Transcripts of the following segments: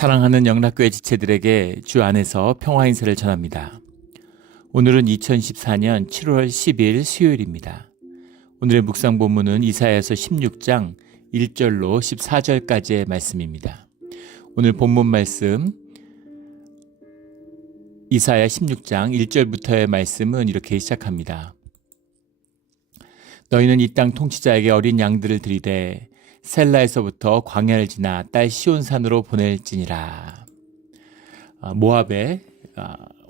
사랑하는 영락교회 지체들에게 주 안에서 평화 인사를 전합니다. 오늘은 2014년 7월 10일 수요일입니다. 오늘의 묵상 본문은 이사야서 16장 1절로 14절까지의 말씀입니다. 오늘 본문 말씀 이사야 16장 1절부터의 말씀은 이렇게 시작합니다. 너희는 이 땅 통치자에게 어린 양들을 들이되 셀라에서부터 광야를 지나 딸 시온산으로 보낼지니라. 모압에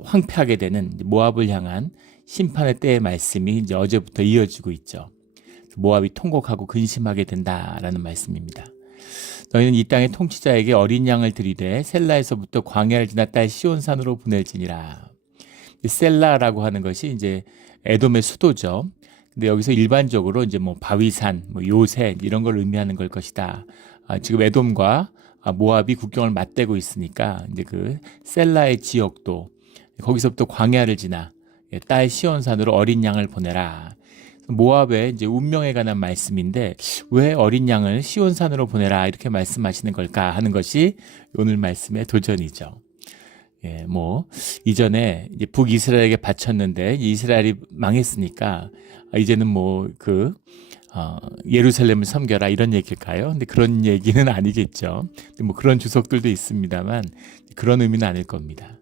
황폐하게 되는 모압을 향한 심판의 때의 말씀이 이제 어제부터 이어지고 있죠. 모압이 통곡하고 근심하게 된다라는 말씀입니다. 너희는 이 땅의 통치자에게 어린 양을 들이되 셀라에서부터 광야를 지나 딸 시온산으로 보낼지니라. 셀라라고 하는 것이 이제 에돔의 수도죠. 근데 여기서 일반적으로 이제 바위산, 요새 이런 걸 의미하는 걸 것이다. 지금 에돔과 모압이 국경을 맞대고 있으니까 이제 그 셀라의 지역도 거기서부터 광야를 지나 딸 시온산으로 어린 양을 보내라. 모압의 이제 운명에 관한 말씀인데 왜 어린 양을 시온산으로 보내라 이렇게 말씀하시는 걸까 하는 것이 오늘 말씀의 도전이죠. 이전에 이제 북이스라엘에게 바쳤는데 이스라엘이 망했으니까 이제는 예루살렘을 섬겨라 이런 얘기일까요? 근데 그런 얘기는 아니겠죠. 근데 그런 주석들도 있습니다만 그런 의미는 아닐 겁니다.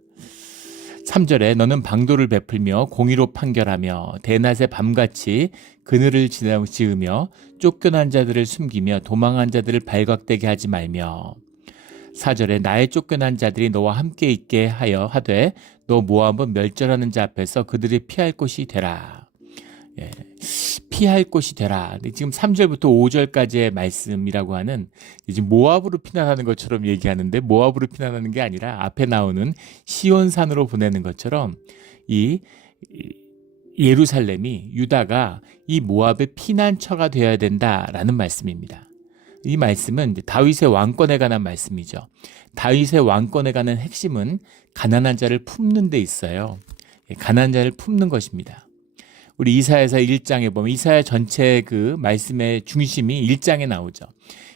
3절에 너는 방도를 베풀며 공의로 판결하며 대낮에 밤같이 그늘을 지으며 쫓겨난 자들을 숨기며 도망한 자들을 발각되게 하지 말며 4절에 나의 쫓겨난 자들이 너와 함께 있게 하여 하되 너 모압은 멸절하는 자 앞에서 그들이 피할 곳이 되라. 피할 곳이 되라. 지금 3절부터 5절까지의 말씀이라고 하는 지금 모압으로 피난하는 것처럼 얘기하는데 모압으로 피난하는 게 아니라 앞에 나오는 시온산으로 보내는 것처럼 이 예루살렘이 유다가 이 모압의 피난처가 되어야 된다라는 말씀입니다. 이 말씀은 다윗의 왕권에 관한 말씀이죠. 다윗의 왕권에 관한 핵심은 가난한 자를 품는 데 있어요. 가난한 자를 품는 것입니다. 우리 이사야서 1장에 보면 이사야 전체 그 말씀의 중심이 1장에 나오죠.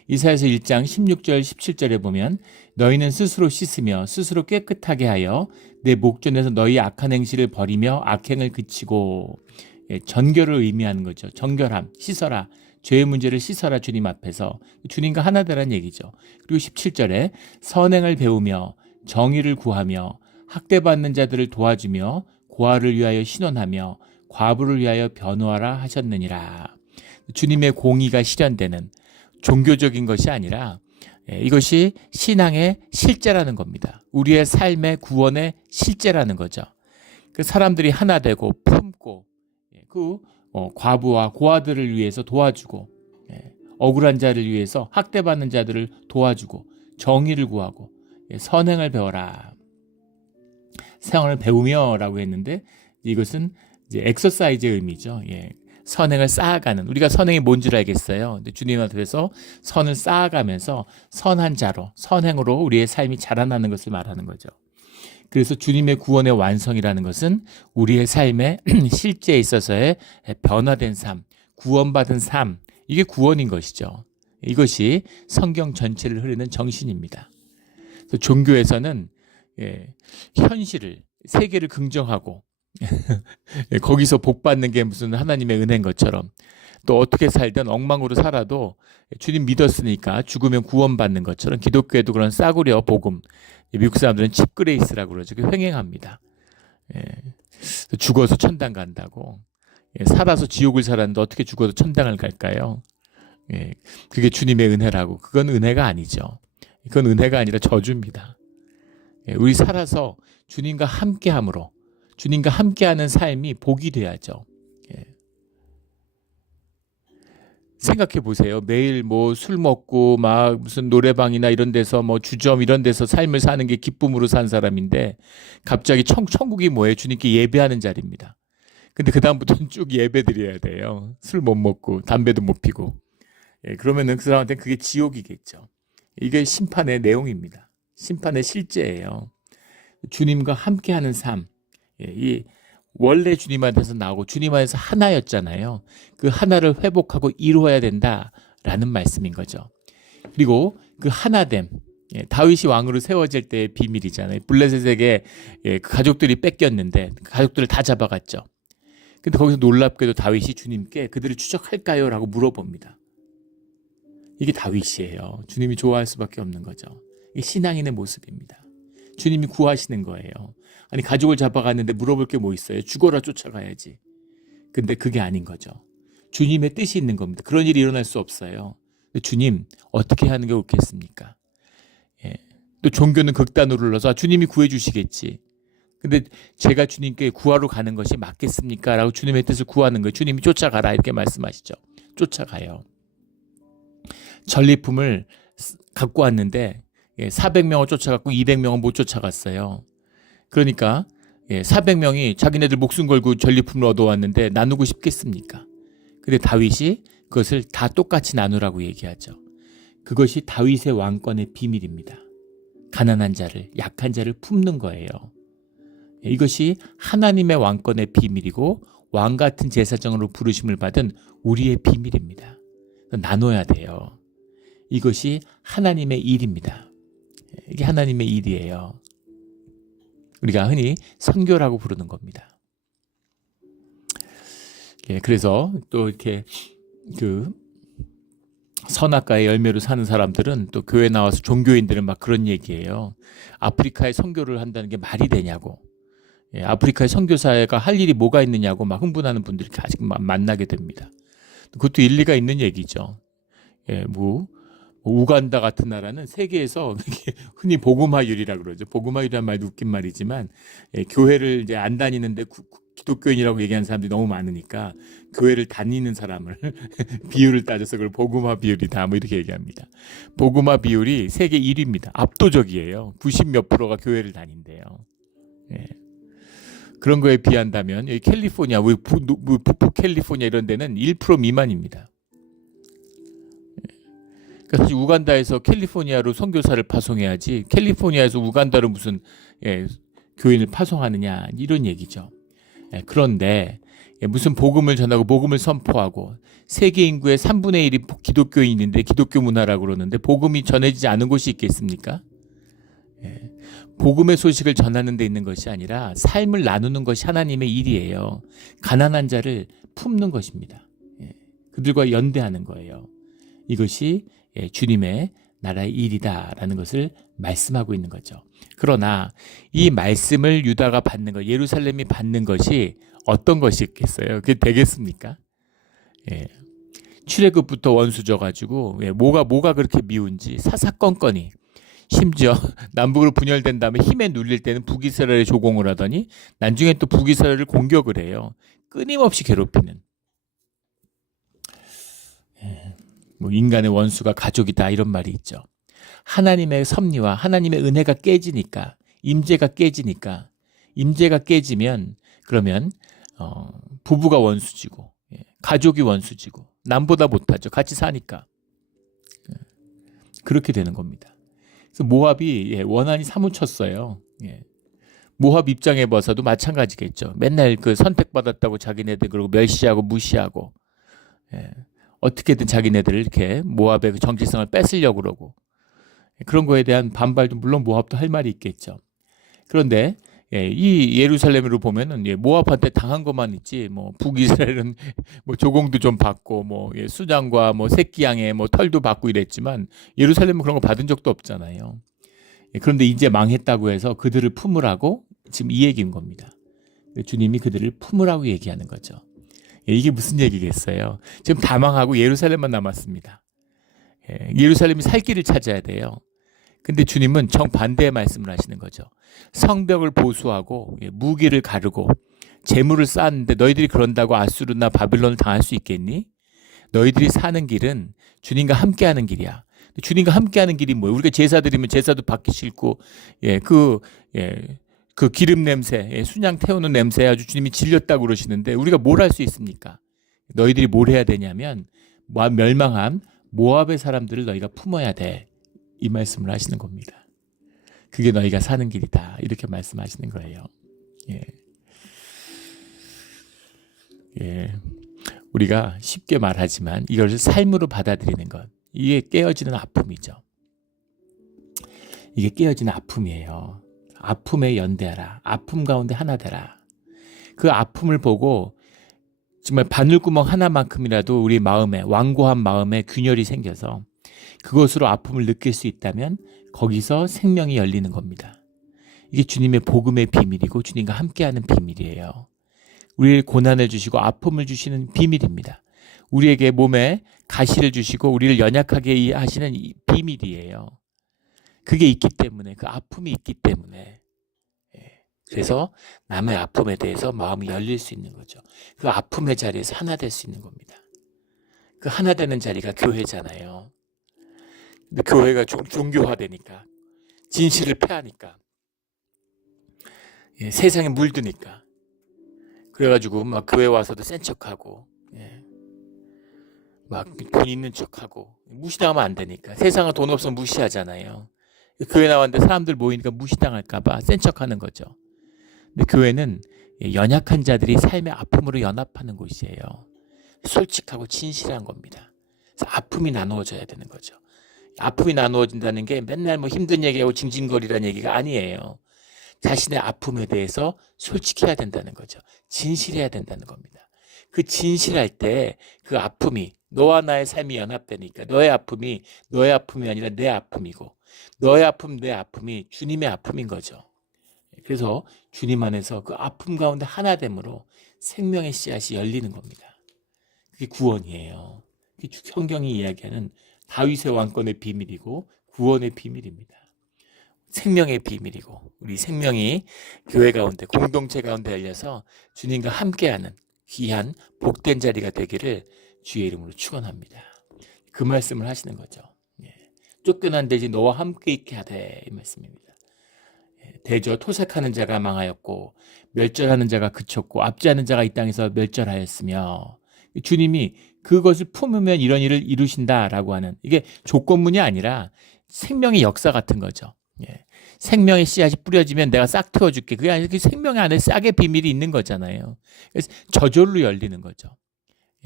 이사야서 1장 16절 17절에 보면 너희는 스스로 씻으며 스스로 깨끗하게 하여 내 목전에서 너희 악한 행실을 버리며 악행을 그치고 전결을 의미하는 거죠. 정결함, 씻어라. 죄의 문제를 씻어라 주님 앞에서. 주님과 하나 되라는 얘기죠. 그리고 17절에 선행을 배우며 정의를 구하며 학대받는 자들을 도와주며 고아를 위하여 신원하며 과부를 위하여 변호하라 하셨느니라. 주님의 공의가 실현되는 종교적인 것이 아니라 이것이 신앙의 실제라는 겁니다. 우리의 삶의 구원의 실제라는 거죠. 그 사람들이 하나 되고 품고 과부와 고아들을 위해서 도와주고 억울한 자를 위해서 학대받는 자들을 도와주고 정의를 구하고 선행을 배워라. 선행을 배우며라고 했는데 이것은 이제 엑서사이즈의 의미죠. 선행을 쌓아가는, 우리가 선행이 뭔 줄 알겠어요. 근데 주님 앞에서 선을 쌓아가면서 선한 자로, 선행으로 우리의 삶이 자라나는 것을 말하는 거죠. 그래서 주님의 구원의 완성이라는 것은 우리의 삶의 실제에 있어서의 변화된 삶, 구원받은 삶, 이게 구원인 것이죠. 이것이 성경 전체를 흐르는 정신입니다. 그래서 종교에서는 현실을, 세계를 긍정하고 거기서 복받는 게 무슨 하나님의 은혜인 것처럼 또 어떻게 살든 엉망으로 살아도 주님 믿었으니까 죽으면 구원받는 것처럼 기독교에도 그런 싸구려 복음, 미국 사람들은 칩그레이스라고 그러죠. 횡행합니다. 죽어서 천당 간다고. 살아서 지옥을 살았는데 어떻게 죽어도 천당을 갈까요? 그게 주님의 은혜라고. 그건 은혜가 아니죠. 그건 은혜가 아니라 저주입니다. 우리 살아서 주님과 함께함으로 주님과 함께하는 삶이 복이 돼야죠. 생각해 보세요. 매일 술 먹고 무슨 노래방이나 이런 데서 주점 이런 데서 삶을 사는 게 기쁨으로 산 사람인데 갑자기 천국이 뭐예요? 주님께 예배하는 자리입니다. 근데 그다음부터는 쭉 예배 드려야 돼요. 술 못 먹고 담배도 못 피고. 그러면은 그 사람한테는 그게 지옥이겠죠. 이게 심판의 내용입니다. 심판의 실제예요. 주님과 함께하는 삶. 이 원래 주님 안에서 나오고 주님 안에서 하나였잖아요. 그 하나를 회복하고 이루어야 된다라는 말씀인 거죠. 그리고 그 하나됨, 다윗이 왕으로 세워질 때의 비밀이잖아요. 블레셋에게 그 가족들이 뺏겼는데 가족들을 다 잡아갔죠. 근데 거기서 놀랍게도 다윗이 주님께 그들을 추적할까요? 라고 물어봅니다. 이게 다윗이에요. 주님이 좋아할 수밖에 없는 거죠. 이게 신앙인의 모습입니다. 주님이 구하시는 거예요. 아니 가족을 잡아갔는데 물어볼 게 뭐 있어요? 죽어라 쫓아가야지. 근데 그게 아닌 거죠. 주님의 뜻이 있는 겁니다. 그런 일이 일어날 수 없어요. 주님 어떻게 하는 게 옳겠습니까? 또 종교는 극단으로 흘러서 주님이 구해주시겠지. 근데 제가 주님께 구하러 가는 것이 맞겠습니까? 라고 주님의 뜻을 구하는 거예요. 주님이 쫓아가라 이렇게 말씀하시죠. 쫓아가요. 전리품을 갖고 왔는데 400명을 쫓아갔고 200명은 못 쫓아갔어요. 그러니까 400명이 자기네들 목숨 걸고 전리품을 얻어왔는데 나누고 싶겠습니까? 근데 다윗이 그것을 다 똑같이 나누라고 얘기하죠. 그것이 다윗의 왕권의 비밀입니다. 가난한 자를, 약한 자를 품는 거예요. 이것이 하나님의 왕권의 비밀이고 왕 같은 제사장으로 부르심을 받은 우리의 비밀입니다. 나눠야 돼요. 이것이 하나님의 일입니다. 이게 하나님의 일이에요. 우리가 흔히 선교라고 부르는 겁니다. 그래서 또 이렇게 선악과의 열매로 사는 사람들은 또 교회 나와서 종교인들은 막 그런 얘기예요. 아프리카에 선교를 한다는 게 말이 되냐고. 아프리카의 선교사가 할 일이 뭐가 있느냐고 막 흥분하는 분들이 아직 만나게 됩니다. 그것도 일리가 있는 얘기죠. 우간다 같은 나라는 세계에서 흔히 복음화율이라고 그러죠. 복음화율이란 말도 웃긴 말이지만 교회를 이제 안 다니는데 기독교인이라고 얘기하는 사람들이 너무 많으니까 교회를 다니는 사람을 비율을 따져서 그걸 복음화 비율이다 뭐 이렇게 얘기합니다. 복음화 비율이 세계 1위입니다. 압도적이에요. 90몇 %가 교회를 다닌대요. 그런 거에 비한다면 여기 캘리포니아, 북부 캘리포니아 이런 데는 1% 미만입니다. 그러니까 사실 우간다에서 캘리포니아로 선교사를 파송해야지 캘리포니아에서 우간다로 무슨 교인을 파송하느냐 이런 얘기죠. 그런데 무슨 복음을 전하고 복음을 선포하고 세계 인구의 3분의 1이 기독교인인데 기독교 문화라고 그러는데 복음이 전해지지 않은 곳이 있겠습니까? 복음의 소식을 전하는 데 있는 것이 아니라 삶을 나누는 것이 하나님의 일이에요. 가난한 자를 품는 것입니다. 그들과 연대하는 거예요. 이것이 주님의 나라의 일이다라는 것을 말씀하고 있는 거죠. 그러나 이 말씀을 유다가 받는 것, 예루살렘이 받는 것이 어떤 것이 있겠어요? 그게 되겠습니까? 출애굽부터 원수 져가지고 뭐가 그렇게 미운지 사사건건이 심지어 남북으로 분열된 다음에 힘에 눌릴 때는 북이스라엘에 조공을 하더니 나중에 또 북이스라엘을 공격을 해요. 끊임없이 괴롭히는. 인간의 원수가 가족이다 이런 말이 있죠. 하나님의 섭리와 하나님의 은혜가 깨지니까 임재가 깨지면 그러면 부부가 원수지고 가족이 원수지고 남보다 못하죠. 같이 사니까 그렇게 되는 겁니다. 그래서 모압이 원한이 사무쳤어요. 모압 입장에 봐서도 마찬가지겠죠. 맨날 그 선택받았다고 자기네들 그러고 멸시하고 무시하고 어떻게든 자기네들을 이렇게 모압의 그 정체성을 뺏으려고 그러고 그런 거에 대한 반발도 물론 모압도 할 말이 있겠죠. 그런데 이 예루살렘으로 보면은 모압한테 당한 것만 있지 뭐 북이스라엘은 뭐 조공도 좀 받고 뭐 수장과 뭐 새끼 양의 뭐 털도 받고 이랬지만 예루살렘은 그런 거 받은 적도 없잖아요. 그런데 이제 망했다고 해서 그들을 품으라고 지금 이 얘기인 겁니다. 주님이 그들을 품으라고 얘기하는 거죠. 이게 무슨 얘기겠어요? 지금 다 망하고 예루살렘만 남았습니다. 예루살렘이 살 길을 찾아야 돼요. 근데 주님은 정반대의 말씀을 하시는 거죠. 성벽을 보수하고 무기를 가르고 재물을 쌓았는데 너희들이 그런다고 아수르나 바빌론을 당할 수 있겠니? 너희들이 사는 길은 주님과 함께하는 길이야. 주님과 함께하는 길이 뭐예요? 우리가 제사 드리면 제사도 받기 싫고 그 기름 냄새, 순양 태우는 냄새에 아주 주님이 질렸다고 그러시는데 우리가 뭘 할 수 있습니까? 너희들이 뭘 해야 되냐면 멸망한 모압의 사람들을 너희가 품어야 돼. 이 말씀을 하시는 겁니다. 그게 너희가 사는 길이다. 이렇게 말씀하시는 거예요. 우리가 쉽게 말하지만 이것을 삶으로 받아들이는 것. 이게 깨어지는 아픔이죠. 이게 깨어진 아픔이에요. 아픔에 연대하라. 아픔 가운데 하나 되라. 그 아픔을 보고 정말 바늘구멍 하나만큼이라도 우리 마음에, 완고한 마음에 균열이 생겨서 그것으로 아픔을 느낄 수 있다면 거기서 생명이 열리는 겁니다. 이게 주님의 복음의 비밀이고 주님과 함께하는 비밀이에요. 우리를 고난을 주시고 아픔을 주시는 비밀입니다. 우리에게 몸에 가시를 주시고 우리를 연약하게 하시는 이 비밀이에요. 그게 있기 때문에, 그 아픔이 있기 때문에, 그래서 남의 아픔에 대해서 마음이 열릴 수 있는 거죠. 그 아픔의 자리에서 하나 될 수 있는 겁니다. 그 하나 되는 자리가 교회잖아요. 근데 교회가 종교화되니까, 진실을 패하니까, 세상에 물드니까, 그래가지고 막 교회 와서도 센 척하고, 막 돈 있는 척하고, 무시당하면 안 되니까. 세상은 돈 없으면 무시하잖아요. 교회 나왔는데 사람들 모이니까 무시당할까봐 센 척하는 거죠. 근데 교회는 연약한 자들이 삶의 아픔으로 연합하는 곳이에요. 솔직하고 진실한 겁니다. 그래서 아픔이 나누어져야 되는 거죠. 아픔이 나누어진다는 게 맨날 뭐 힘든 얘기하고 징징거리라는 얘기가 아니에요. 자신의 아픔에 대해서 솔직해야 된다는 거죠. 진실해야 된다는 겁니다. 그 진실할 때 그 아픔이 너와 나의 삶이 연합되니까 너의 아픔이 너의 아픔이 아니라 내 아픔이고 너의 아픔, 내 아픔이 주님의 아픔인 거죠. 그래서 주님 안에서 그 아픔 가운데 하나됨으로 생명의 씨앗이 열리는 겁니다. 그게 구원이에요. 그게 성경이 이야기하는 다윗의 왕권의 비밀이고 구원의 비밀입니다. 생명의 비밀이고 우리 생명이 교회 가운데 공동체 가운데 열려서 주님과 함께하는 귀한 복된 자리가 되기를 주의 이름으로 축원합니다. 그 말씀을 하시는 거죠. 쫓겨난 돼지 너와 함께 있게 하되 이 말씀입니다. 대저 토색하는 자가 망하였고 멸절하는 자가 그쳤고 압제하는 자가 이 땅에서 멸절하였으며 주님이 그것을 품으면 이런 일을 이루신다라고 하는 이게 조건문이 아니라 생명의 역사 같은 거죠. 생명의 씨앗이 뿌려지면 내가 싹 틔워줄게. 그게 아니라 그 생명의 안에 싹의 비밀이 있는 거잖아요. 그래서 저절로 열리는 거죠.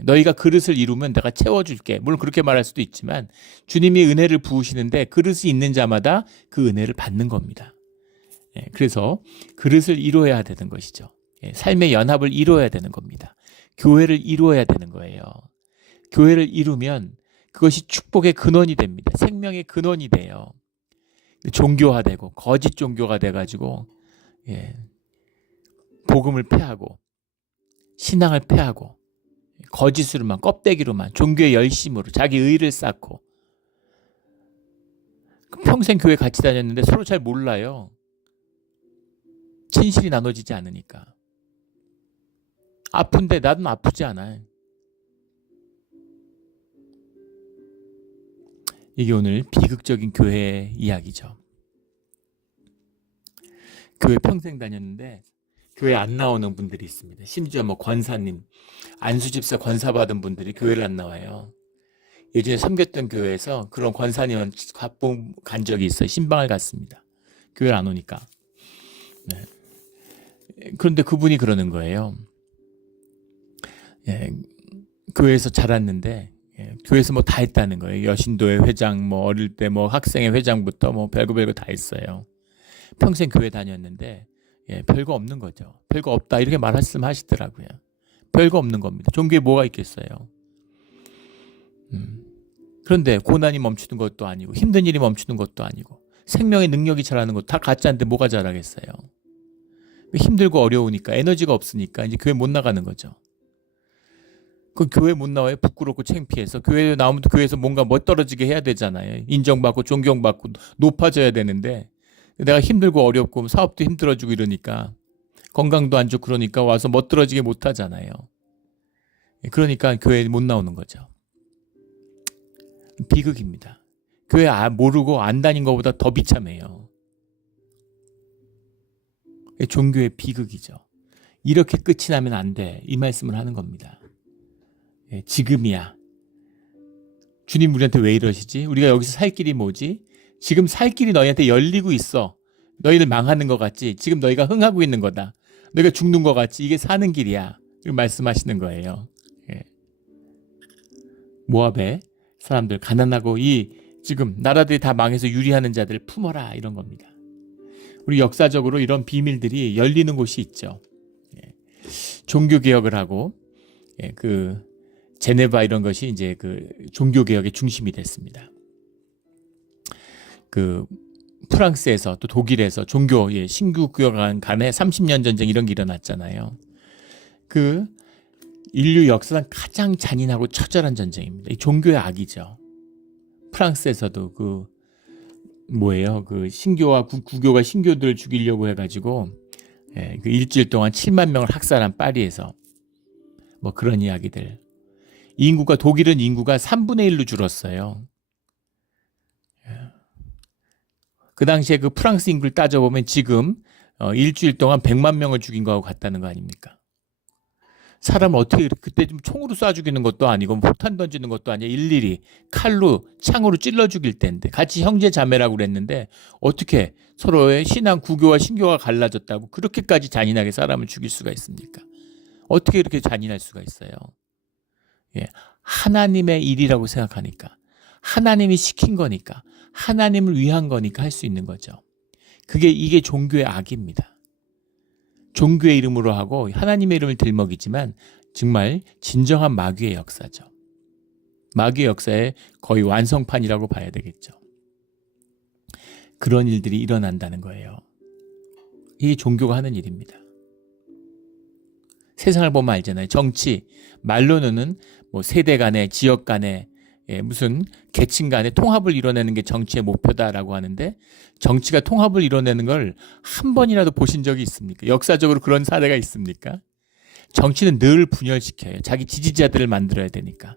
너희가 그릇을 이루면 내가 채워줄게. 물론 그렇게 말할 수도 있지만 주님이 은혜를 부으시는데 그릇이 있는 자마다 그 은혜를 받는 겁니다. 그래서 그릇을 이루어야 되는 것이죠. 삶의 연합을 이루어야 되는 겁니다. 교회를 이루어야 되는 거예요. 교회를 이루면 그것이 축복의 근원이 됩니다. 생명의 근원이 돼요. 종교화되고 거짓 종교가 돼가지고 복음을 패하고 신앙을 패하고 거짓으로만 껍데기로만 종교의 열심으로 자기 의를 쌓고 평생 교회 같이 다녔는데 서로 잘 몰라요. 진실이 나눠지지 않으니까. 아픈데 나도 아프지 않아요. 이게 오늘 비극적인 교회의 이야기죠. 교회 평생 다녔는데 교회 안 나오는 분들이 있습니다. 심지어 뭐 권사님, 안수집사 권사 받은 분들이 교회를 안 나와요. 예전에 섬겼던 교회에서 그런 권사님 간 적이 있어요. 신방을 갔습니다. 교회를 안 오니까. 그런데 그분이 그러는 거예요. 교회에서 자랐는데 교회에서 뭐 다 했다는 거예요. 여신도의 회장, 뭐 어릴 때 뭐 학생회 회장부터 뭐 별거 다 했어요. 평생 교회 다녔는데 별거 없는 거죠. 별거 없다 이렇게 말씀하시더라고요. 별거 없는 겁니다. 종교에 뭐가 있겠어요. 그런데 고난이 멈추는 것도 아니고 힘든 일이 멈추는 것도 아니고 생명의 능력이 자라는 것도 다 가짜인데 뭐가 자라겠어요. 힘들고 어려우니까 에너지가 없으니까 이제 교회 못 나가는 거죠. 그 교회 못 나와요. 부끄럽고 창피해서. 교회 나오면 교회에서 뭔가 멋떨어지게 해야 되잖아요. 인정받고 존경받고 높아져야 되는데 내가 힘들고 어렵고 사업도 힘들어지고 이러니까 건강도 안 좋고 그러니까 와서 멋들어지게 못하잖아요. 그러니까 교회에 못 나오는 거죠. 비극입니다. 교회 모르고 안 다닌 것보다 더 비참해요. 종교의 비극이죠. 이렇게 끝이 나면 안 돼. 이 말씀을 하는 겁니다. 지금이야. 주님 우리한테 왜 이러시지? 우리가 여기서 살 길이 뭐지? 지금 살 길이 너희한테 열리고 있어. 너희들 망하는 것 같지? 지금 너희가 흥하고 있는 거다. 너희가 죽는 것 같지? 이게 사는 길이야. 이렇게 말씀하시는 거예요. 모압의 사람들 가난하고 이 지금 나라들이 다 망해서 유리하는 자들 품어라 이런 겁니다. 우리 역사적으로 이런 비밀들이 열리는 곳이 있죠. 종교 개혁을 하고 그 제네바 이런 것이 이제 그 종교 개혁의 중심이 됐습니다. 그 프랑스에서 또 독일에서 종교 신교 교간 간에 30년 전쟁 이런 게 일어났잖아요. 그 인류 역사상 가장 잔인하고 처절한 전쟁입니다. 이 종교의 악이죠. 프랑스에서도 그 신교와 구교가 신교들을 죽이려고 해가지고 그 일주일 동안 7만 명을 학살한 파리에서 뭐 그런 이야기들. 독일은 인구가 3분의 1로 줄었어요. 그 당시에 그 프랑스 인구를 따져보면 지금 일주일 동안 100만 명을 죽인 거하고 같다는 거 아닙니까? 사람을 어떻게 그때 좀 총으로 쏴 죽이는 것도 아니고 폭탄 던지는 것도 아니야. 일일이 칼로 창으로 찔러 죽일 때인데 같이 형제 자매라고 그랬는데 어떻게 서로의 신앙 구교와 신교가 갈라졌다고 그렇게까지 잔인하게 사람을 죽일 수가 있습니까? 어떻게 이렇게 잔인할 수가 있어요? 하나님의 일이라고 생각하니까 하나님이 시킨 거니까 하나님을 위한 거니까 할 수 있는 거죠. 이게 종교의 악입니다. 종교의 이름으로 하고 하나님의 이름을 들먹이지만 정말 진정한 마귀의 역사죠. 마귀의 역사의 거의 완성판이라고 봐야 되겠죠. 그런 일들이 일어난다는 거예요. 이게 종교가 하는 일입니다. 세상을 보면 알잖아요. 정치, 말로는 뭐 세대 간에 지역 간에 무슨 계층 간에 통합을 이뤄내는 게 정치의 목표다라고 하는데 정치가 통합을 이뤄내는 걸 한 번이라도 보신 적이 있습니까? 역사적으로 그런 사례가 있습니까? 정치는 늘 분열시켜요. 자기 지지자들을 만들어야 되니까.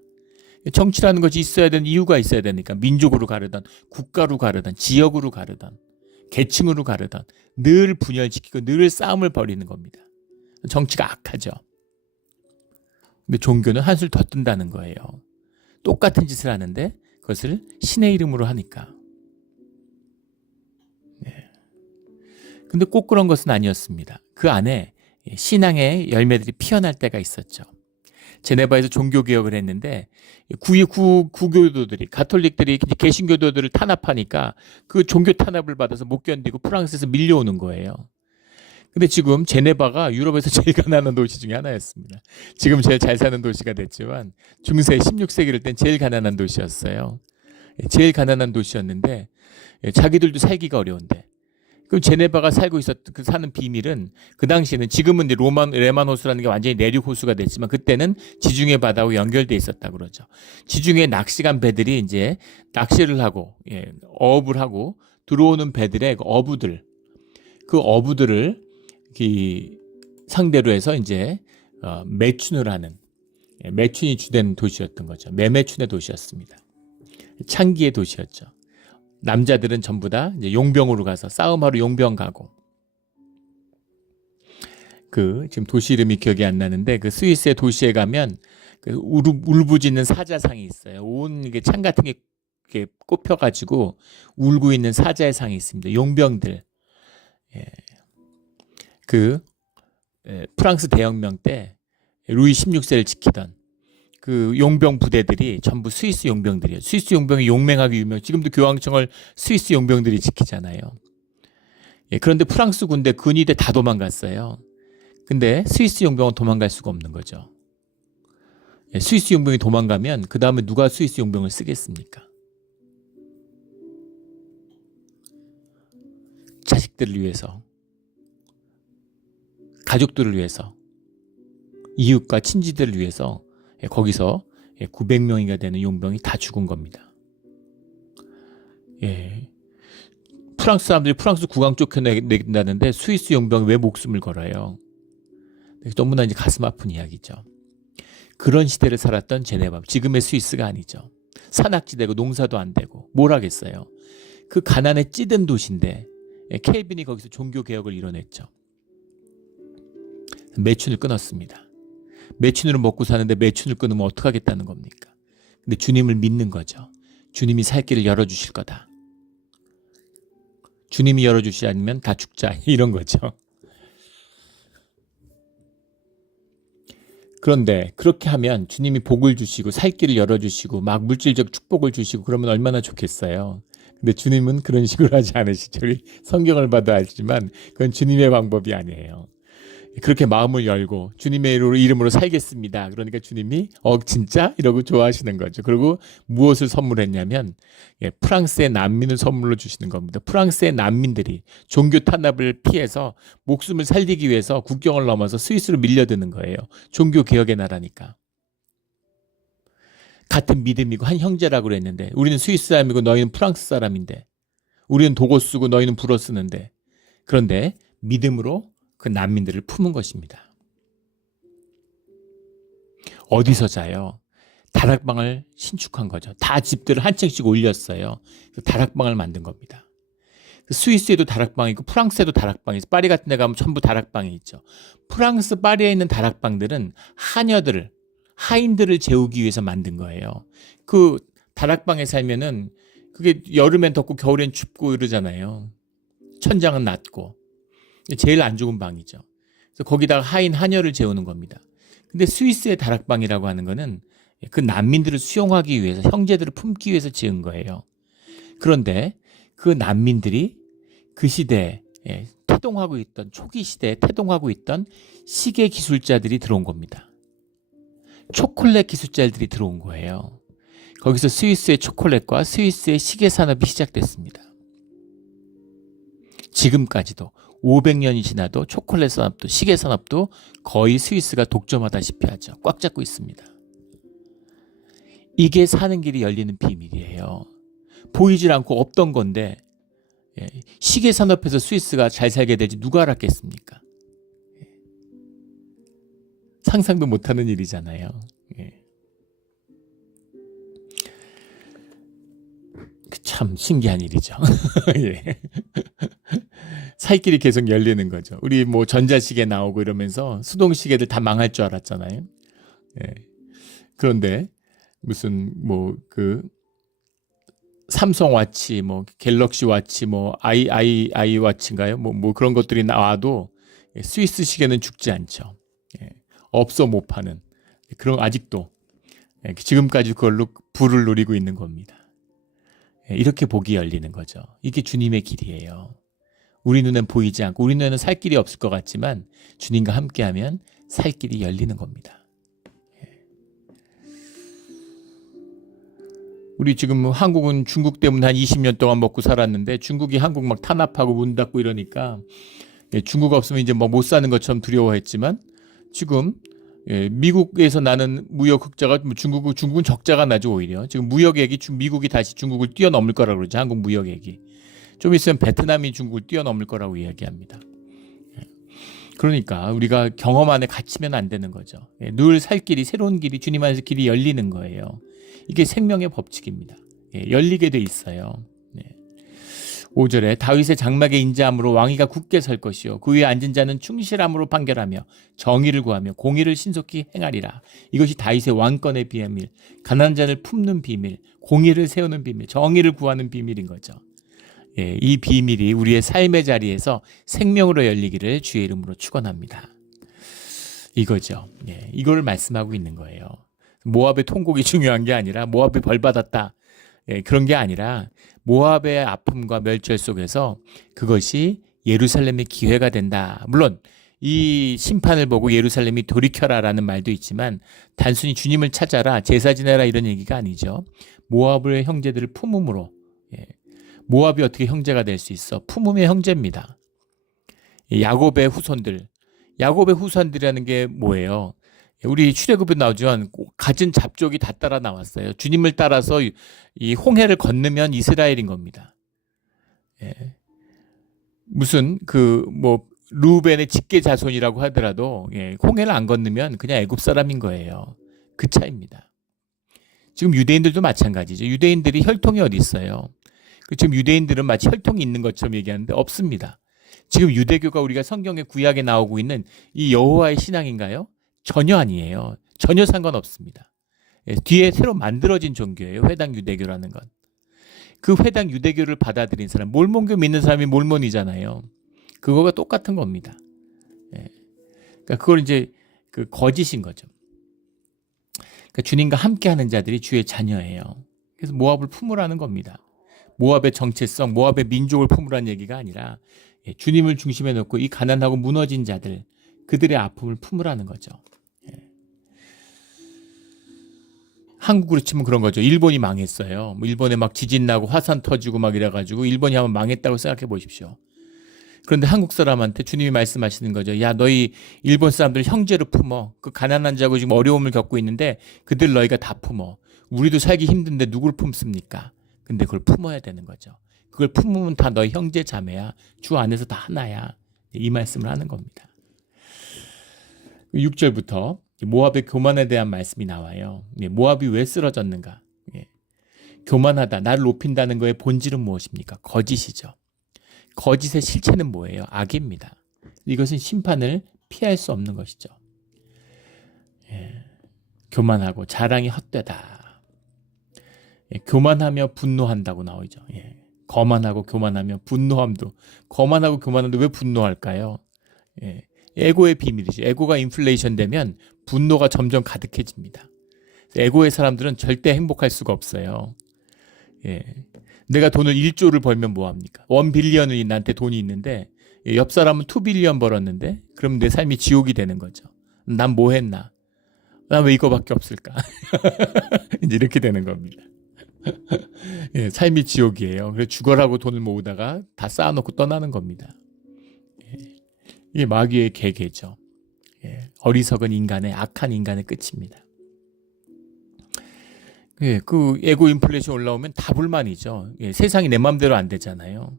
정치라는 것이 있어야 되는 이유가 있어야 되니까. 민족으로 가르던 국가로 가르던 지역으로 가르던 계층으로 가르던 늘 분열시키고 늘 싸움을 벌이는 겁니다. 정치가 악하죠. 근데 종교는 한술 더 뜬다는 거예요. 똑같은 짓을 하는데 그것을 신의 이름으로 하니까. 근데 꼭 그런 것은 아니었습니다. 그 안에 신앙의 열매들이 피어날 때가 있었죠. 제네바에서 종교 개혁을 했는데 구교도들이 가톨릭들이 개신교도들을 탄압하니까 그 종교 탄압을 받아서 못 견디고 프랑스에서 밀려오는 거예요. 근데 지금 제네바가 유럽에서 제일 가난한 도시 중에 하나였습니다. 지금 제일 잘 사는 도시가 됐지만 중세 16세기를 땐 제일 가난한 도시였어요. 제일 가난한 도시였는데 자기들도 살기가 어려운데 그럼 제네바가 사는 비밀은 그 당시에는 지금은 이제 레만 호수라는 게 완전히 내륙 호수가 됐지만 그때는 지중해 바다하고 연결돼 있었다 그러죠. 지중해 낚시간 배들이 이제 낚시를 하고 어업을 하고 들어오는 배들의 그 어부들을 상대로 해서 이제 매춘을 하는 매춘이 주된 도시였던 거죠. 매매춘의 도시였습니다. 창기의 도시였죠. 남자들은 전부 다 이제 용병으로 가서 싸움하러 용병 가고 지금 도시 이름이 기억이 안 나는데 그 스위스의 도시에 가면 그 울부짖는 사자상이 있어요. 온 이게 창 같은 게 이렇게 꼽혀가지고 울고 있는 사자의 상이 있습니다. 용병들. 프랑스 대혁명 때 루이 16세를 지키던 그 용병 부대들이 전부 스위스 용병들이에요. 스위스 용병이 용맹하게 유명. 지금도 교황청을 스위스 용병들이 지키잖아요. 그런데 프랑스 군대 근위대 다 도망갔어요. 근데 스위스 용병은 도망갈 수가 없는 거죠. 스위스 용병이 도망가면 그 다음에 누가 스위스 용병을 쓰겠습니까? 자식들을 위해서, 가족들을 위해서, 이웃과 친지들을 위해서 거기서 900명이가 되는 용병이 다 죽은 겁니다. 프랑스 사람들이 프랑스 국왕 쫓겨낸다는데 스위스 용병이 왜 목숨을 걸어요? 너무나 이제 가슴 아픈 이야기죠. 그런 시대를 살았던 제네바, 지금의 스위스가 아니죠. 산악지대고 농사도 안 되고 뭘 하겠어요. 그 가난에 찌든 도시인데 켈빈이 거기서 종교 개혁을 이뤄냈죠. 매춘을 끊었습니다. 매춘으로 먹고 사는데 매춘을 끊으면 어떡하겠다는 겁니까? 근데 주님을 믿는 거죠. 주님이 살 길을 열어주실 거다. 주님이 열어주시지 않으면 다 죽자 이런 거죠. 그런데 그렇게 하면 주님이 복을 주시고 살 길을 열어주시고 막 물질적 축복을 주시고 그러면 얼마나 좋겠어요. 근데 주님은 그런 식으로 하지 않으시죠. 우리 성경을 봐도 알지만 그건 주님의 방법이 아니에요. 그렇게 마음을 열고 주님의 이름으로 살겠습니다. 그러니까 주님이 진짜? 이러고 좋아하시는 거죠. 그리고 무엇을 선물했냐면 프랑스의 난민을 선물로 주시는 겁니다. 프랑스의 난민들이 종교 탄압을 피해서 목숨을 살리기 위해서 국경을 넘어서 스위스로 밀려드는 거예요. 종교 개혁의 나라니까. 같은 믿음이고 한 형제라고 그랬는데 우리는 스위스 사람이고 너희는 프랑스 사람인데 우리는 독어 쓰고 너희는 불어 쓰는데 그런데 믿음으로 그 난민들을 품은 것입니다. 어디서 자요? 다락방을 신축한 거죠. 다 집들을 한 채씩 올렸어요. 다락방을 만든 겁니다. 스위스에도 다락방이 있고 프랑스에도 다락방이 있어요. 파리 같은 데 가면 전부 다락방이 있죠. 프랑스 파리에 있는 다락방들은 하인들을 재우기 위해서 만든 거예요. 그 다락방에 살면은 그게 여름엔 덥고 겨울엔 춥고 이러잖아요. 천장은 낮고. 제일 안 좋은 방이죠. 그래서 거기다가 하인 하녀를 재우는 겁니다. 근데 스위스의 다락방이라고 하는 거는 그 난민들을 수용하기 위해서 형제들을 품기 위해서 지은 거예요. 그런데 그 난민들이 그 시대에 태동하고 있던 초기 시대에 태동하고 있던 시계 기술자들이 들어온 겁니다. 초콜릿 기술자들이 들어온 거예요. 거기서 스위스의 초콜릿과 스위스의 시계 산업이 시작됐습니다. 지금까지도 500년이 지나도 초콜릿 산업도 시계 산업도 거의 스위스가 독점하다시피 하죠. 꽉 잡고 있습니다. 이게 사는 길이 열리는 비밀이에요. 보이질 않고 없던 건데 시계 산업에서 스위스가 잘 살게 될지 누가 알았겠습니까? 상상도 못하는 일이잖아요. 참 신기한 일이죠. 살 길이 계속 열리는 거죠. 우리 뭐 전자시계 나오고 이러면서 수동시계들 다 망할 줄 알았잖아요. 그런데 무슨 뭐 그 삼성 와치, 뭐 갤럭시 와치, 뭐 아이 와치인가요? 뭐 그런 것들이 나와도 스위스 시계는 죽지 않죠. 없어 못 파는 그런 아직도 지금까지 그걸로 부를 누리고 있는 겁니다. 이렇게 복이 열리는 거죠. 이게 주님의 길이에요. 우리 눈엔 보이지 않고 우리 눈에는 살 길이 없을 것 같지만 주님과 함께하면 살 길이 열리는 겁니다. 우리 지금 한국은 중국 때문에 한 20년 동안 먹고 살았는데 중국이 한국 막 탄압하고 문 닫고 이러니까 중국 없으면 이제 뭐 못 사는 것처럼 두려워했지만 지금 미국에서 나는 무역 흑자가 중국은 적자가 나죠. 오히려 지금 무역액이 미국이 다시 중국을 뛰어넘을 거라고 그러죠. 한국 무역액이 좀 있으면 베트남이 중국을 뛰어넘을 거라고 이야기합니다. 그러니까 우리가 경험 안에 갇히면 안 되는 거죠. 늘 살 길이 새로운 길이 주님 안에서 길이 열리는 거예요. 이게 생명의 법칙입니다. 열리게 돼 있어요. 5절에 다윗의 장막에 인자함으로 왕위가 굳게 설 것이요 그 위에 앉은 자는 충실함으로 판결하며 정의를 구하며 공의를 신속히 행하리라. 이것이 다윗의 왕권의 비밀, 가난한 자를 품는 비밀, 공의를 세우는 비밀, 정의를 구하는 비밀인 거죠. 이 비밀이 우리의 삶의 자리에서 생명으로 열리기를 주의 이름으로 축원합니다. 이거죠. 이걸 말씀하고 있는 거예요. 모압의 통곡이 중요한 게 아니라 모압이 벌 받았다. 그런 게 아니라 모압의 아픔과 멸절 속에서 그것이 예루살렘의 기회가 된다. 물론 이 심판을 보고 예루살렘이 돌이켜라라는 말도 있지만 단순히 주님을 찾아라, 제사 지내라 이런 얘기가 아니죠. 모압의 형제들을 품음으로 모압이 어떻게 형제가 될 수 있어? 품음의 형제입니다. 야곱의 후손들이라는 게 뭐예요? 우리 출애굽에 나오지만 갖은 잡족이 다 따라 나왔어요. 주님을 따라서 이 홍해를 건너면 이스라엘인 겁니다. 무슨 루벤의 직계 자손이라고 하더라도 홍해를 안 건너면 그냥 애굽 사람인 거예요. 그 차이입니다. 지금 유대인들도 마찬가지죠. 유대인들이 혈통이 어디 있어요? 지금 유대인들은 마치 혈통이 있는 것처럼 얘기하는데 없습니다. 지금 유대교가 우리가 성경의 구약에 나오고 있는 이 여호와의 신앙인가요? 전혀 아니에요. 전혀 상관없습니다. 뒤에 새로 만들어진 종교예요. 회당 유대교라는 건. 그 회당 유대교를 받아들인 사람, 몰몬교 믿는 사람이 몰몬이잖아요. 그거가 똑같은 겁니다. 그러니까 그걸 이제 그 거짓인 거죠. 그러니까 주님과 함께하는 자들이 주의 자녀예요. 그래서 모압을 품으라는 겁니다. 모압의 정체성, 모압의 민족을 품으라는 얘기가 아니라 주님을 중심에 놓고 이 가난하고 무너진 자들, 그들의 아픔을 품으라는 거죠. 한국으로 치면 그런 거죠. 일본이 망했어요. 뭐 일본에 막 지진 나고 화산 터지고 막 이래가지고 일본이 한번 망했다고 생각해 보십시오. 그런데 한국 사람한테 주님이 말씀하시는 거죠. 야, 너희 일본 사람들 형제로 품어. 그 가난한 자고 지금 어려움을 겪고 있는데 그들 너희가 다 품어. 우리도 살기 힘든데 누굴 품습니까? 근데 그걸 품어야 되는 거죠. 그걸 품으면 다 너희 형제 자매야. 주 안에서 다 하나야. 이 말씀을 하는 겁니다. 6절부터 모압의 교만에 대한 말씀이 나와요. 모압이 왜 쓰러졌는가? 교만하다, 나를 높인다는 거의 본질은 무엇입니까? 거짓이죠. 거짓의 실체는 뭐예요? 악입니다. 이것은 심판을 피할 수 없는 것이죠. 교만하고 자랑이 헛되다. 교만하며 분노한다고 나오죠. 거만하고 교만하며 분노함도. 거만하고 교만한데 왜 분노할까요? 에고의 비밀이죠. 에고가 인플레이션 되면 분노가 점점 가득해집니다. 에고의 사람들은 절대 행복할 수가 없어요. 내가 돈을 1조를 벌면 뭐합니까? 1빌리언이 나한테 돈이 있는데 옆 사람은 2빌리언 벌었는데 그럼 내 삶이 지옥이 되는 거죠. 난 뭐 했나? 난 왜 이거밖에 없을까? 이제 이렇게 되는 겁니다. 삶이 지옥이에요. 그래서 죽어라고 돈을 모으다가 다 쌓아놓고 떠나는 겁니다. 이게 마귀의 계계죠. 어리석은 인간의, 악한 인간의 끝입니다. 그 에고 인플레이션 올라오면 다 불만이죠. 세상이 내 마음대로 안 되잖아요.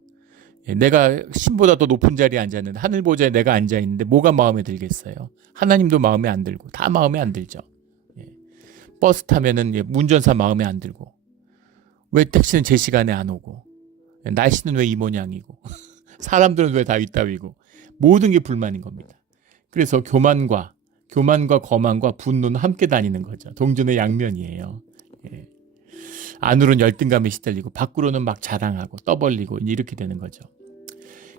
내가 신보다 더 높은 자리에 앉았는데 하늘 보좌에 내가 앉아있는데 뭐가 마음에 들겠어요. 하나님도 마음에 안 들고 다 마음에 안 들죠. 버스 타면은 운전사 마음에 안 들고 왜 택시는 제 시간에 안 오고 날씨는 왜 이 모양이고 사람들은 왜 다 이따위고 모든 게 불만인 겁니다. 그래서 교만과 거만과 분노는 함께 다니는 거죠. 동전의 양면이에요. 안으로는 열등감에 시달리고 밖으로는 막 자랑하고 떠벌리고 이렇게 되는 거죠.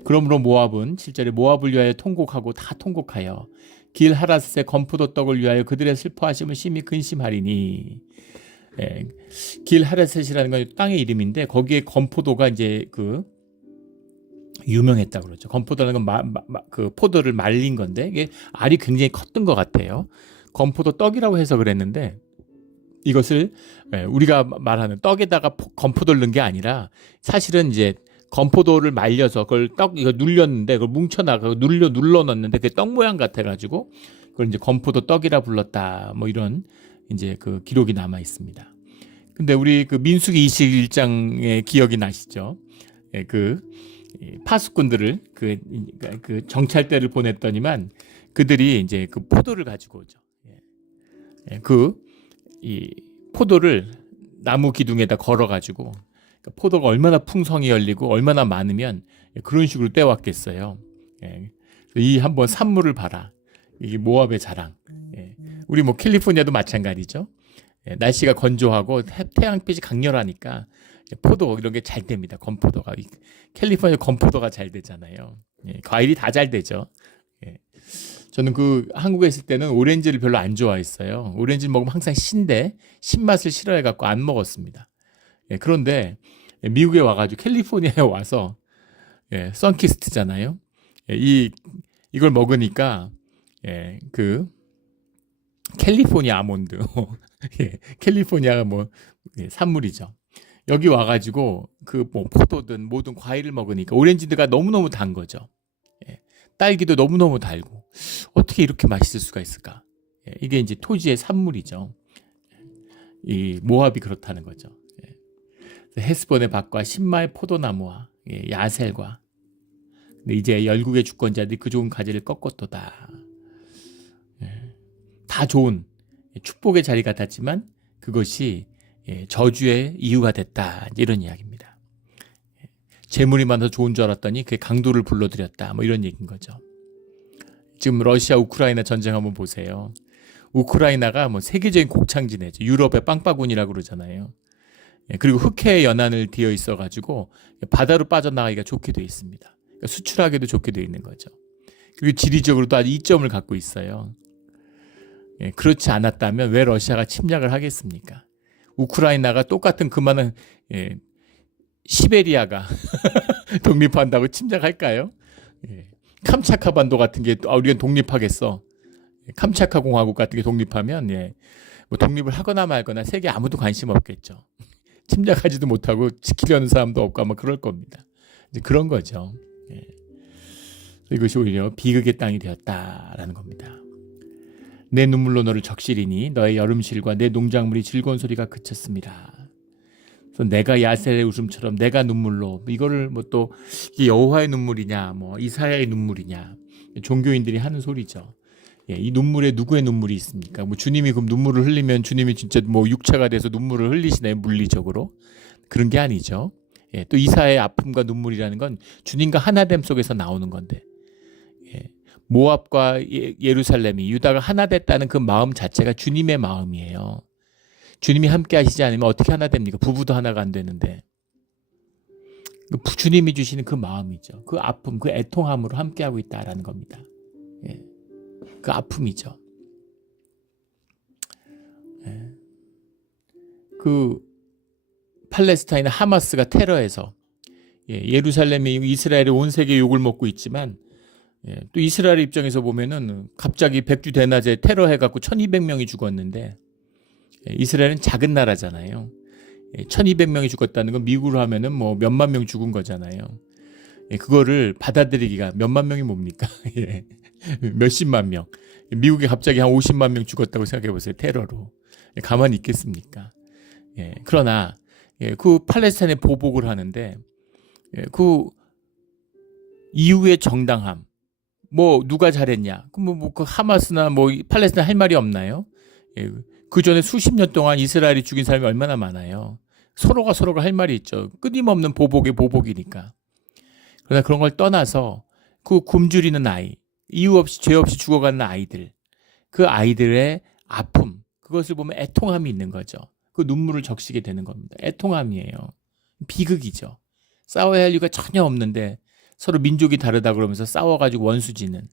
그러므로 모압은 7절에 모압을 위하여 통곡하고 다 통곡하여 길 하라셋의 건포도 떡을 위하여 그들의 슬퍼하심을 심히 근심하리니. 길 하라셋이라는 건 땅의 이름인데 거기에 건포도가 이제 유명했다고 그러죠. 건포도라는 건 그 포도를 말린 건데 이게 알이 굉장히 컸던 것 같아요. 건포도 떡이라고 해서 그랬는데 이것을 우리가 말하는 떡에다가 건포도를 넣은 게 아니라 사실은 이제 건포도를 말려서 그걸 이거 눌렸는데 그걸 뭉쳐나가고 눌러 넣었는데 그게 떡 모양 같아가지고 그걸 이제 건포도 떡이라 불렀다. 뭐 이런 이제 그 기록이 남아 있습니다. 근데 우리 그 민수기 21장의 기억이 나시죠? 파수꾼들을 그 정찰대를 보냈더니만 그들이 이제 그 포도를 가지고 오죠. 이 포도를 나무 기둥에다 걸어가지고 포도가 얼마나 풍성히 열리고 얼마나 많으면 그런 식으로 떼왔겠어요. 이 한번 산물을 봐라. 이게 모압의 자랑. 우리 뭐 캘리포니아도 마찬가지죠. 날씨가 건조하고 태양빛이 강렬하니까 포도 이런 게 잘 됩니다. 건포도가 캘리포니아 건포도가 잘 되잖아요. 과일이 다 잘 되죠. 저는 한국에 있을 때는 오렌지를 별로 안 좋아했어요. 오렌지를 먹으면 항상 신데 신맛을 싫어해갖고 안 먹었습니다. 그런데 미국에 와가지고 캘리포니아에 와서 선키스트잖아요. 이걸 먹으니까 캘리포니아 아몬드, 캘리포니아가 뭐 산물이죠. 여기 와가지고 뭐 포도든 뭐든 과일을 먹으니까 오렌지가 너무너무 단 거죠. 딸기도 너무너무 달고 어떻게 이렇게 맛있을 수가 있을까? 이게 이제 토지의 산물이죠. 이 모압이 그렇다는 거죠. 헤스본의 밭과 신마의 포도나무와 야셀과 근데 이제 열국의 주권자들이 그 좋은 가지를 꺾었도다. 다 좋은 축복의 자리 같았지만 그것이 저주의 이유가 됐다. 이런 이야기입니다. 재물이 많아서 좋은 줄 알았더니 그게 강도를 불러들였다. 뭐 이런 얘기인 거죠. 지금 러시아 우크라이나 전쟁 한번 보세요. 우크라이나가 뭐 세계적인 곡창지대죠. 유럽의 빵바구니라고 그러잖아요. 그리고 흑해의 연안을 뒤어 있어가지고 바다로 빠져나가기가 좋게 되어 있습니다. 그러니까 수출하기도 좋게 되어 있는 거죠. 그리고 지리적으로도 아주 이점을 갖고 있어요. 그렇지 않았다면 왜 러시아가 침략을 하겠습니까? 우크라이나가 똑같은 그만한 시베리아가 독립한다고 침략할까요? 캄차카 반도 같은 게 우리가 독립하겠어. 캄차카 공화국 같은 게 독립하면 뭐 독립을 하거나 말거나 세계 아무도 관심 없겠죠. 침략하지도 못하고 지키려는 사람도 없고 아마 그럴 겁니다. 이제 그런 거죠. 이것이 오히려 비극의 땅이 되었다라는 겁니다. 내 눈물로 너를 적시리니 너의 여름실과 내 농작물이 즐거운 소리가 그쳤습니다. 그래서 내가 야셀의 웃음처럼 내가 눈물로 이거를 뭐 또 여호와의 눈물이냐 뭐 이사야의 눈물이냐 종교인들이 하는 소리죠. 이 눈물에 누구의 눈물이 있습니까? 뭐 주님이 그럼 눈물을 흘리면 주님이 진짜 뭐 육체가 돼서 눈물을 흘리시나요? 물리적으로 그런 게 아니죠. 또 이사야의 아픔과 눈물이라는 건 주님과 하나됨 속에서 나오는 건데 모압과 예루살렘이 유다가 하나 됐다는 그 마음 자체가 주님의 마음이에요. 주님이 함께 하시지 않으면 어떻게 하나 됩니까? 부부도 하나가 안 되는데 주님이 주시는 그 마음이죠. 그 아픔, 그 애통함으로 함께하고 있다라는 겁니다. 그 아픔이죠. 그 팔레스타인 하마스가 테러해서 예루살렘이 이스라엘의 온 세계 욕을 먹고 있지만 또 이스라엘 입장에서 보면은 갑자기 백주 대낮에 테러해갖고 1200명이 죽었는데 이스라엘은 작은 나라잖아요. 1200명이 죽었다는 건 미국으로 하면은 뭐 몇만 명 죽은 거잖아요. 그거를 받아들이기가 몇만 명이 뭡니까? 몇십만 명. 미국이 갑자기 한 50만 명 죽었다고 생각해 보세요. 테러로. 가만히 있겠습니까? 그러나 그 팔레스타인에 보복을 하는데 그 이후의 정당함 뭐 누가 잘했냐? 그 하마스나 뭐 팔레스타인 할 말이 없나요? 그 전에 수십 년 동안 이스라엘이 죽인 사람이 얼마나 많아요. 서로가 할 말이 있죠. 끊임없는 보복의 보복이니까. 그러나 그런 걸 떠나서 그 굶주리는 아이, 이유 없이 죄 없이 죽어가는 아이들, 그 아이들의 아픔, 그것을 보면 애통함이 있는 거죠. 그 눈물을 적시게 되는 겁니다. 애통함이에요. 비극이죠. 싸워야 할 이유가 전혀 없는데 서로 민족이 다르다 그러면서 싸워가지고 원수지는.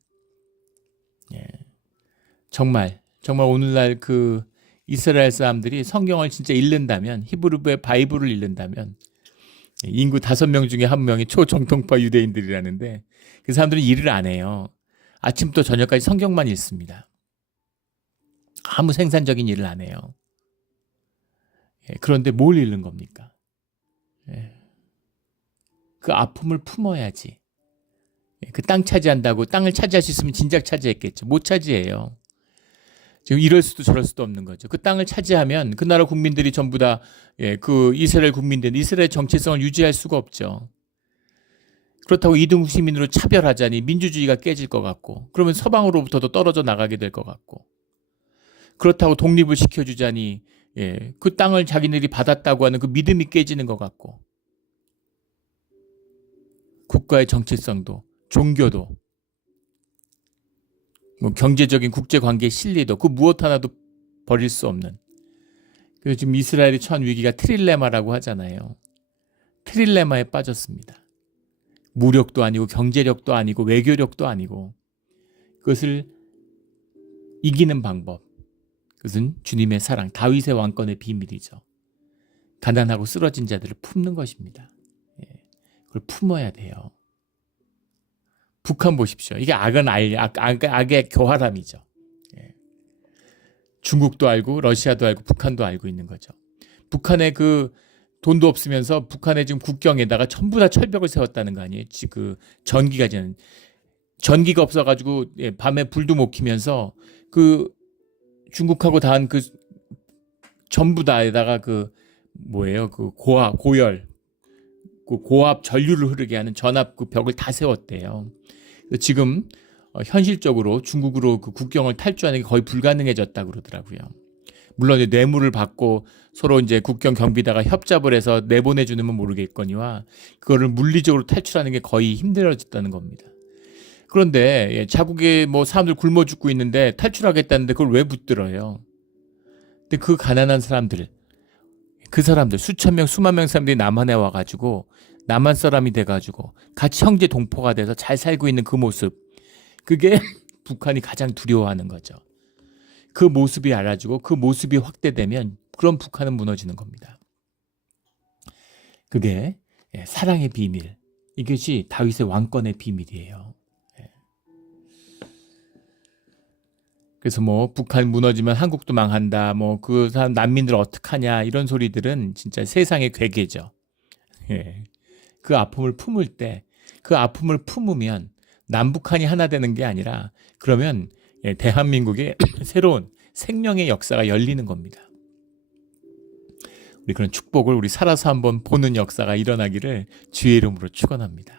정말 오늘날 그 이스라엘 사람들이 성경을 진짜 읽는다면, 히브리어의 바이블을 읽는다면 인구 5명 중에 1명이 초정통파 유대인들이라는데 그 사람들은 일을 안 해요. 아침부터 저녁까지 성경만 읽습니다. 아무 생산적인 일을 안 해요. 그런데 뭘 읽는 겁니까? 그 아픔을 품어야지. 그 땅 차지한다고 땅을 차지할 수 있으면 진작 차지했겠죠. 못 차지해요. 지금 이럴 수도 저럴 수도 없는 거죠. 그 땅을 차지하면 그 나라 국민들이 전부 다 그 이스라엘 국민들, 이스라엘 정체성을 유지할 수가 없죠. 그렇다고 이등국 시민으로 차별하자니 민주주의가 깨질 것 같고, 그러면 서방으로부터도 떨어져 나가게 될 것 같고, 그렇다고 독립을 시켜주자니 그 땅을 자기네들이 받았다고 하는 그 믿음이 깨지는 것 같고, 국가의 정체성도 종교도 뭐 경제적인 국제관계의 신리도 그 무엇 하나도 버릴 수 없는. 그래서 지금 이스라엘이 처한 위기가 트릴레마라고 하잖아요. 트릴레마에 빠졌습니다. 무력도 아니고 경제력도 아니고 외교력도 아니고, 그것을 이기는 방법, 그것은 주님의 사랑, 다윗의 왕권의 비밀이죠. 가난하고 쓰러진 자들을 품는 것입니다. 그걸 품어야 돼요. 북한 보십시오. 이게 악의 교활함이죠. 중국도 알고 러시아도 알고 북한도 알고 있는 거죠. 북한에 그 돈도 없으면서 북한의 지금 국경에다가 전부 다 철벽을 세웠다는 거 아니에요? 그 전기가 없어가지고 밤에 불도 못 켜면서 그 중국하고 닿은 그 전부 다에다가 그 뭐예요? 그 고열 그 고압 전류를 흐르게 하는 전압 그 벽을 다 세웠대요. 지금 현실적으로 중국으로 그 국경을 탈주하는 게 거의 불가능해졌다 그러더라고요. 물론 뇌물을 받고 서로 이제 국경 경비다가 협잡을 해서 내보내주는 건 모르겠거니와 그거를 물리적으로 탈출하는 게 거의 힘들어졌다는 겁니다. 그런데 자국에 뭐 사람들 굶어 죽고 있는데 탈출하겠다는데 그걸 왜 붙들어요? 근데 그 가난한 사람들, 그 사람들 수천 명, 수만 명 사람들이 남한에 와가지고 남한 사람이 돼가지고 같이 형제 동포가 돼서 잘 살고 있는 그 모습, 그게 북한이 가장 두려워하는 거죠. 그 모습이 알아지고 그 모습이 확대되면 그럼 북한은 무너지는 겁니다. 그게 사랑의 비밀, 이것이 다윗의 왕권의 비밀이에요. 그래서 뭐 북한 무너지면 한국도 망한다, 뭐 그 사람 난민들 어떡하냐, 이런 소리들은 진짜 세상의 괴계죠. 그 아픔을 품을 때, 그 아픔을 품으면 남북한이 하나 되는 게 아니라 그러면 대한민국의 새로운 생명의 역사가 열리는 겁니다. 우리 그런 축복을 우리 살아서 한번 보는 역사가 일어나기를 주의 이름으로 축원합니다.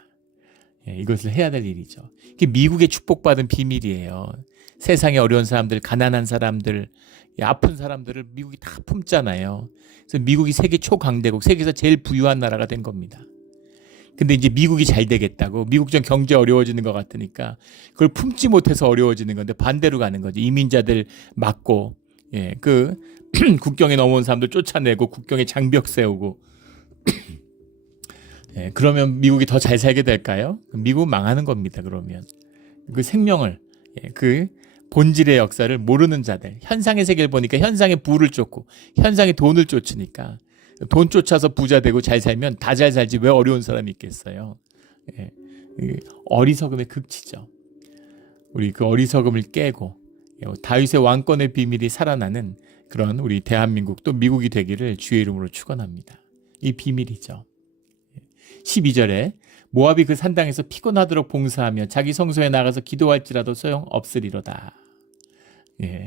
이것을 해야 될 일이죠. 이게 미국의 축복받은 비밀이에요. 세상에 어려운 사람들, 가난한 사람들, 아픈 사람들을 미국이 다 품잖아요. 그래서 미국이 세계 초강대국, 세계에서 제일 부유한 나라가 된 겁니다. 근데 이제 미국이 잘 되겠다고, 미국 전 경제 어려워지는 것 같으니까 그걸 품지 못해서 어려워지는 건데 반대로 가는 거죠. 이민자들 막고, 그 국경에 넘어온 사람들 쫓아내고 국경에 장벽 세우고. 그러면 미국이 더 잘 살게 될까요? 미국은 망하는 겁니다. 그러면 그 생명을, 그 본질의 역사를 모르는 자들, 현상의 세계를 보니까 현상의 부를 쫓고 현상의 돈을 쫓으니까 돈 쫓아서 부자 되고 잘 살면 다 잘 살지 왜 어려운 사람이 있겠어요. 어리석음의 극치죠. 우리 그 어리석음을 깨고 다윗의 왕권의 비밀이 살아나는 그런 우리 대한민국 또 미국이 되기를 주의 이름으로 축원합니다. 이 비밀이죠. 12절에 모압이 그 산당에서 피곤하도록 봉사하며 자기 성소에 나가서 기도할지라도 소용없으리로다.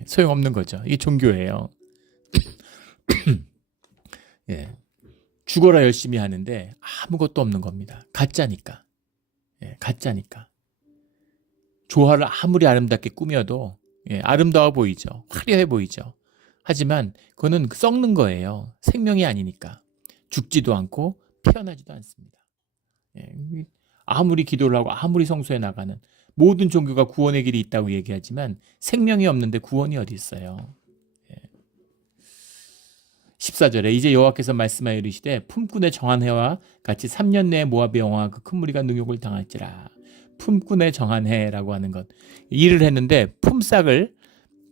소용없는 거죠. 이게 종교예요. 죽어라 열심히 하는데 아무것도 없는 겁니다. 가짜니까. 가짜니까. 조화를 아무리 아름답게 꾸며도 아름다워 보이죠. 화려해 보이죠. 하지만 그거는 썩는 거예요. 생명이 아니니까. 죽지도 않고 피어나지도 않습니다. 아무리 기도를 하고 아무리 성소에 나가는 모든 종교가 구원의 길이 있다고 얘기하지만 생명이 없는데 구원이 어디 있어요. 14절에 이제 여호와께서 말씀하여 이르시되 품꾼의 정한 해와 같이 3년 내에 모압의 영화와 그 큰 무리가 능욕을 당할지라. 품꾼의 정한 해라고 하는 것, 일을 했는데 품삯을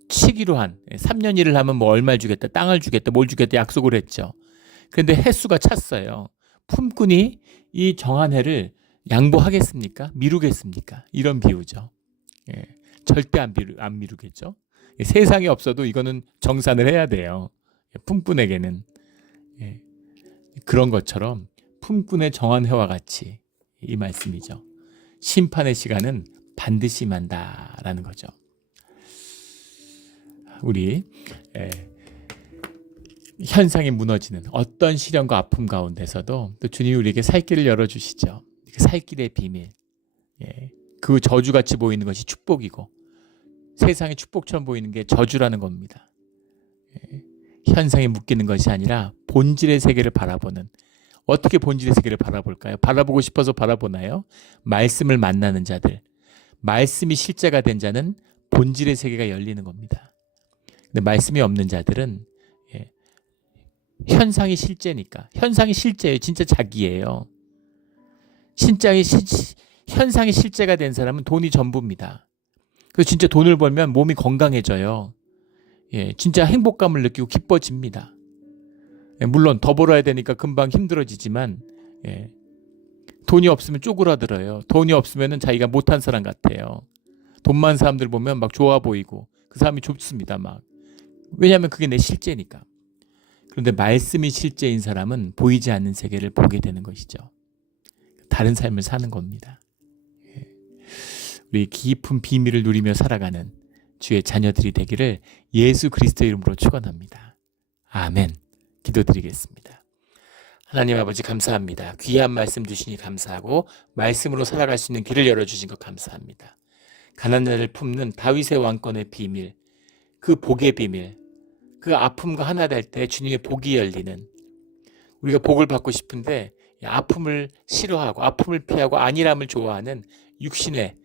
치기로 한 3년 일을 하면 뭐 얼마를 주겠다, 땅을 주겠다, 뭘 주겠다 약속을 했죠. 그런데 횟수가 찼어요. 품꾼이 이 정한 해를 양보하겠습니까? 미루겠습니까? 이런 비유죠. 절대 안 미루겠죠. 세상에 없어도 이거는 정산을 해야 돼요. 품꾼에게는. 그런 것처럼 품꾼의 정한 해와 같이 이 말씀이죠. 심판의 시간은 반드시 만다라는 거죠. 우리 현상이 무너지는 어떤 시련과 아픔 가운데서도 또 주님이 우리에게 살 길을 열어주시죠. 살 길의 비밀. 그 저주같이 보이는 것이 축복이고 세상의 축복처럼 보이는 게 저주라는 겁니다. 현상에 묶이는 것이 아니라 본질의 세계를 바라보는, 어떻게 본질의 세계를 바라볼까요? 바라보고 싶어서 바라보나요? 말씀을 만나는 자들, 말씀이 실제가 된 자는 본질의 세계가 열리는 겁니다. 근데 말씀이 없는 자들은 현상이 실제니까, 현상이 실제예요. 진짜 자기예요. 현상이 실제가 된 사람은 돈이 전부입니다. 그래서 진짜 돈을 벌면 몸이 건강해져요. 진짜 행복감을 느끼고 기뻐집니다. 물론 더 벌어야 되니까 금방 힘들어지지만 돈이 없으면 쪼그라들어요. 돈이 없으면 자기가 못한 사람 같아요. 돈 많은 사람들 보면 막 좋아 보이고 그 사람이 좋습니다. 막. 왜냐하면 그게 내 실제니까. 그런데 말씀이 실제인 사람은 보이지 않는 세계를 보게 되는 것이죠. 다른 삶을 사는 겁니다. 우리 깊은 비밀을 누리며 살아가는 주의 자녀들이 되기를 예수 그리스도의 이름으로 축원합니다. 아멘. 기도드리겠습니다. 하나님 아버지 감사합니다. 귀한 말씀 주시니 감사하고 말씀으로 살아갈 수 있는 길을 열어주신 것 감사합니다. 가난한 자를 품는 다윗의 왕권의 비밀, 그 복의 비밀, 그 아픔과 하나 될 때 주님의 복이 열리는, 우리가 복을 받고 싶은데 아픔을 싫어하고 아픔을 피하고 안일함을 좋아하는 육신의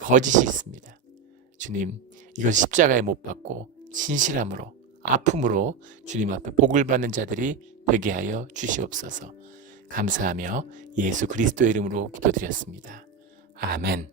거짓이 있습니다. 주님, 이것 십자가에 못 박고 진실함으로, 아픔으로 주님 앞에 복을 받는 자들이 되게 하여 주시옵소서. 감사하며 예수 그리스도의 이름으로 기도드렸습니다. 아멘.